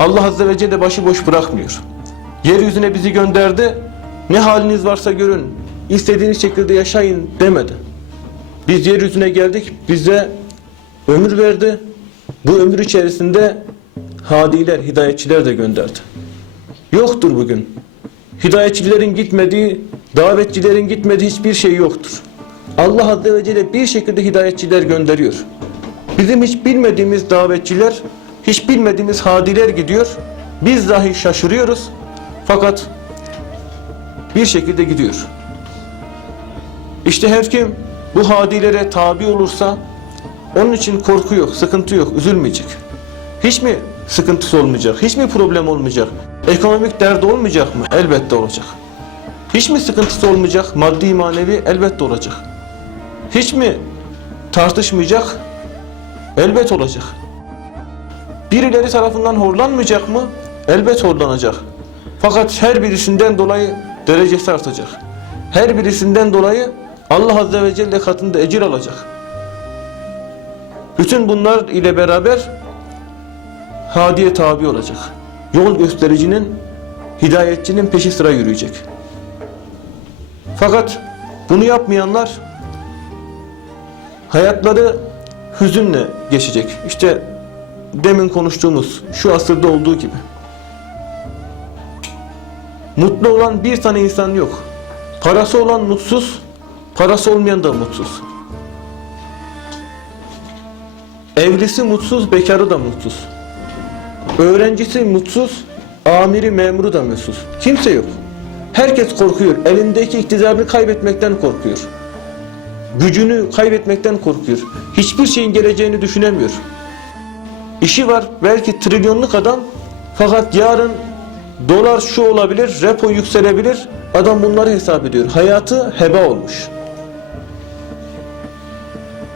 Allah Azze ve Celle başıboş bırakmıyor. Yeryüzüne bizi gönderdi. Ne haliniz varsa görün. istediğiniz şekilde yaşayın demedi. Biz yeryüzüne geldik. Bize ömür verdi. Bu ömür içerisinde hadiler, hidayetçiler de gönderdi. Yoktur bugün. Hidayetçilerin gitmediği, davetçilerin gitmediği hiçbir şey yoktur. Allah Azze ve Celle bir şekilde hidayetçiler gönderiyor. Bizim hiç bilmediğimiz davetçiler, hiç bilmediğimiz hadiler gidiyor. Biz dahi şaşırıyoruz. Fakat bir şekilde gidiyor. İşte her kim bu hadilere tabi olursa onun için korku yok, sıkıntı yok, üzülmeyecek. Hiç mi sıkıntısı olmayacak? Hiç mi problem olmayacak? Ekonomik derdi olmayacak mı? Elbette olacak. Hiç mi sıkıntısı olmayacak? Maddi manevi elbette olacak. Hiç mi tartışmayacak? Elbet olacak. Birileri tarafından horlanmayacak mı? Elbet horlanacak. Fakat her birisinden dolayı derecesi artacak. Her birisinden dolayı Allah Azze ve Celle katında ecir alacak. Bütün bunlar ile beraber hadiye tabi olacak. Yol göstericinin, hidayetçinin peşi sıra yürüyecek. Fakat bunu yapmayanlar hayatları hüzünle geçecek. İşte demin konuştuğumuz şu asırda olduğu gibi. Mutlu olan bir tane insan yok. Parası olan mutsuz, parası olmayan da mutsuz. Evlisi mutsuz, bekarı da mutsuz. Öğrencisi mutsuz, amiri memuru da mutsuz. Kimse yok. Herkes korkuyor. Elindeki iktidarını kaybetmekten korkuyor. Gücünü kaybetmekten korkuyor. Hiçbir şeyin geleceğini düşünemiyor. İşi var belki trilyonluk adam fakat yarın dolar şu olabilir, repo yükselebilir. Adam bunları hesap ediyor. Hayatı heba olmuş.